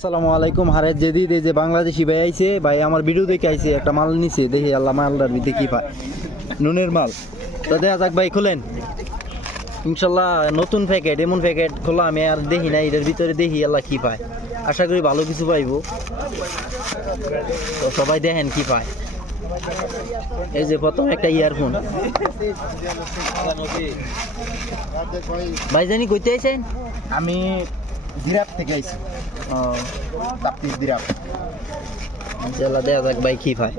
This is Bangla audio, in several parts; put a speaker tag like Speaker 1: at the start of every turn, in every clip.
Speaker 1: আসসালামু আলাইকুম হারের জেদিদ এই যে বাংলাদেশি ভাই আইছে, ভাই আমার ভিডিও দেখে আইছে, একটা মাল নিছে, দেখি আল্লাহ মালটার ভিতরে কি পায়। নুনের মাল। তো দেখা যাক ভাই, খুলেন। ইনশাল্লাহ নতুন প্যাকেট এমন প্যাকেট খোলা আমি আর দেখি না, এটার ভিতরে দেখি আল্লাহ কি পায়। আশা করি ভালো কিছু পাইবো। তো সবাই দেখেন কি পায়। এই যে প্রথম একটা ইয়ারফোন ভাই জানি কইতে আইছেন?
Speaker 2: আমি দিরাপ থেকে আইছি।
Speaker 1: ও।
Speaker 2: তাপ্তির দিরাপ।
Speaker 1: ইনশাল্লাহ দেখা যাক ভাই কি পায়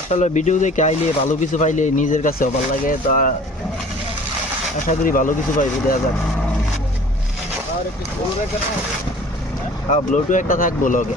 Speaker 1: আসলে ভিডিও দেখে আইলে ভালো কিছু পাইলে নিজের কাছেও ভালো লাগে তা আশা করি ভালো কিছু পাইবো দেখা যাক। হ্যাঁ ব্লুটু একটা থাকব লগে।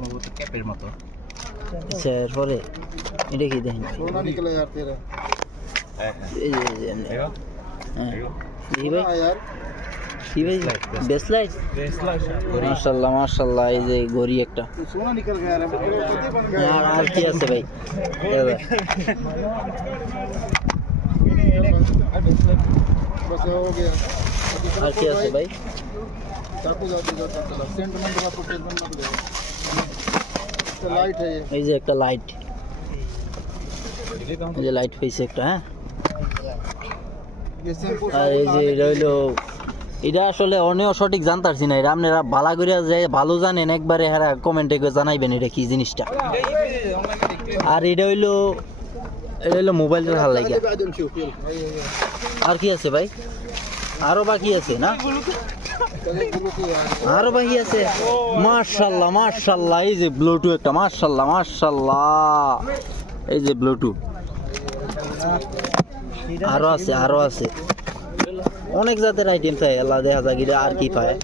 Speaker 1: সম্ভবত
Speaker 2: ক্যাপের মতো।
Speaker 1: আচ্ছা এরপরে এটা কি দেখেন? এই যে হ্যাঁ। কি এই যে
Speaker 2: গড়ি হ্যাঁ। একটা।
Speaker 1: আর কি আছে ভাই? আর কি আছে ভাই? এই যে একটা লাইট এই যে লাইট পেয়েছে একটা হ্যাঁ? আর এই যে রইল এটা আসলে অনেক সঠিক জানতারছি না এটা আপনারা ভালো করে যে ভালো জানেন একবারে হ্যাঁ কমেন্টে জানাইবেন এটা কি জিনিসটা। আর এটা হইল এটা হইল মোবাইলটার হাল লাগে আর কি আছে ভাই? আরও বাকি আছে না? আরও ভাই আছে। মার্শাল্লাহ মার্শাল্লাহ এই যে ব্লুটু একটা মার্শাল্লাহ মার্শাল্লাহ এই যে ব্লুটু আরও আছে আরও আছে। অনেক জাতের আইটেম চাই, আল্লাহ দেখা যাক আর কি পায়।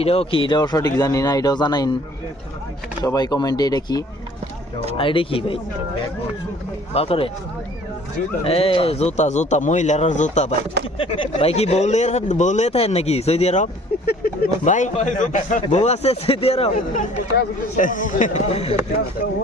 Speaker 1: এটাও কি? এটাও সঠিক জানি না এটাও জানাইন। সবাই কমেন্টে এটা কি আর কি ভাই। বাকরে এ, জুতা জুতা, মহিলার জুতা ভাই। ভাই কি বৌলে বৌলে থাকেন নাকি? Saudi Arab? ভাই, বউ আছে সৌদি আরব?